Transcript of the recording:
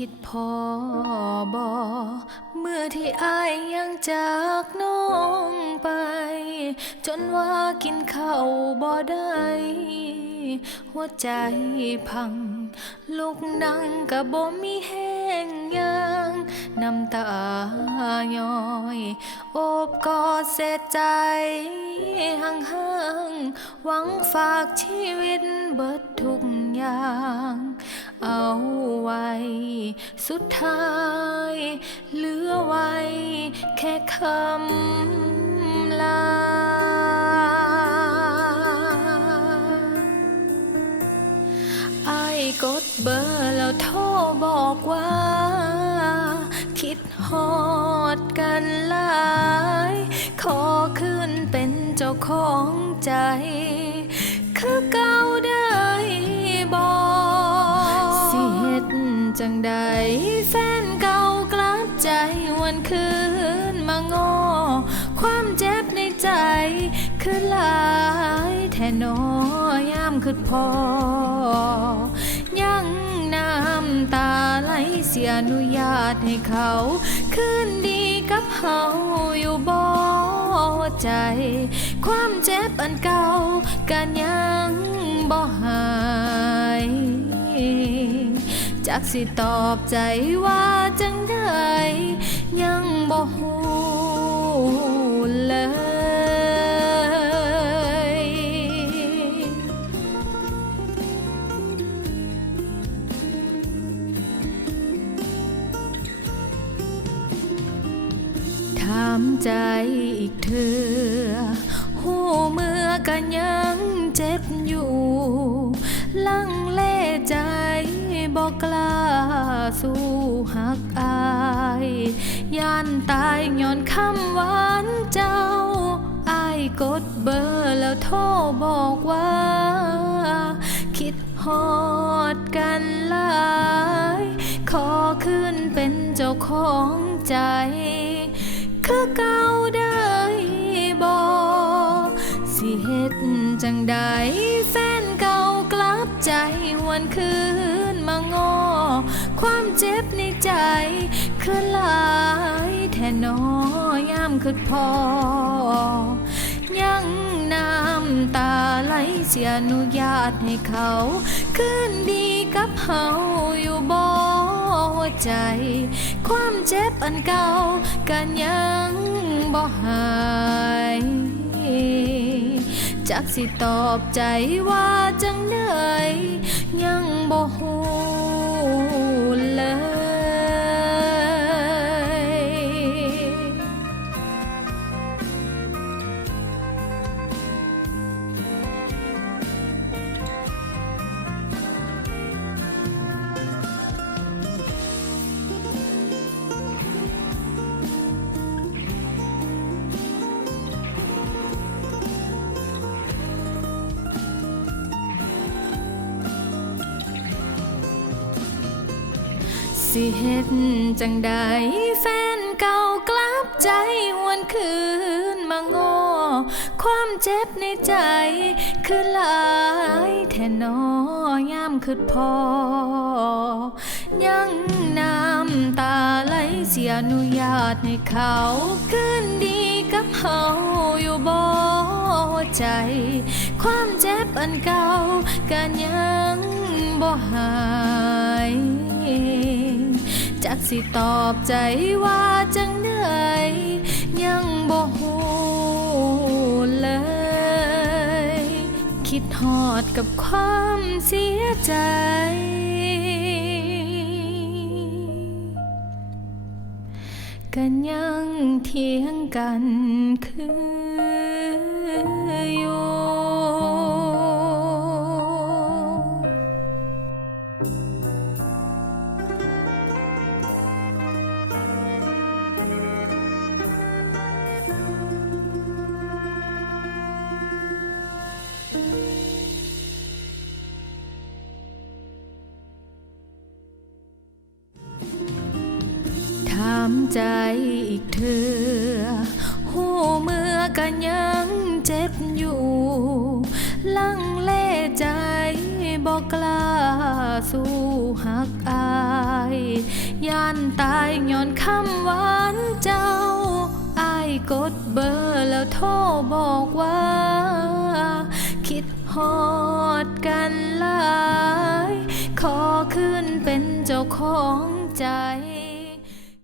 คิดพอบอเมื่อที่อายยังจากน้องไป จนว่ากินข้าวบ่ได้ หัวใจพัง ลูกนั่งกะบ่มีแห้งยางน้ำตาย้อย โอบกอดเสียใจห่างห่างหวังฝากชีวิตเบิดทุกอย่าง เอาไว้ สุดท้ายเหลือไว้ แค่คำลา ไอ้กดเบอร์แล้วโทรบอกว่า คิดฮอดกันหลาย ขอขึ้นเป็นเจ้าของใจ คือเก่าได้อ ท่นอยามคือพอ ยังน้ำตาไหลเสียอนุญาตให้เขาคืนดีกับเฮาอยู่บ่ใจ ความเจ็บอันเก่ากันยังบ่หายจักสิตอบใจว่าจังได้ยังบ่ฮู้เลยามใจอีกเธอหูเมื่อกันยังเจ็บอยู่ ลังเลใจบอกกล้าสู้หักอายย่านตายย้อนคำหวานเจ้า อายกดเบอร์แล้วโทรบอกว่า คิดฮอดกันหลาย ขอขึ้นเป็นเจ้าของใจ คือเก่าได้บอกสิเฮ็ดจังใดแฟนเก่ากลับใจวันคืนมางอ ความเจ็บในใจ คือหลายแท่นอยามคือพอยังำตาไหลเสียอนุญาตให้เขาคืนดีกับเฮาอยู่บ่หัวใจ ความเจ็บอันเก่ากันยังบ่หายจักสิตอบใจว่าจังไดยังบ่ฮู้ สิเฮ็ดจังใดแฟนเก่ากลับใจวันคืนมางอ ความเจ็บในใจ คือหลายแท่นอยามคือพอ ยังน้ำตาไหลเสียอนุญาตให้เขาคืนดีกับเฮาอยู่บ่ใจ ความเจ็บอันเก่ากันยังบ่หาย กสิตอบใจว่าจังไดยังบ่ฮู้เลย คิดฮอดกับความเสียใจ กันยังเถียงกันคือามใจอีกเธอหูเมื่อกันยังเจ็บอยู่ ลังเลใจบอกกล้าสู้หักอายยานตายย้อนคำหวานเจ้า อายกดเบอร์แล้วโทรบอกว่า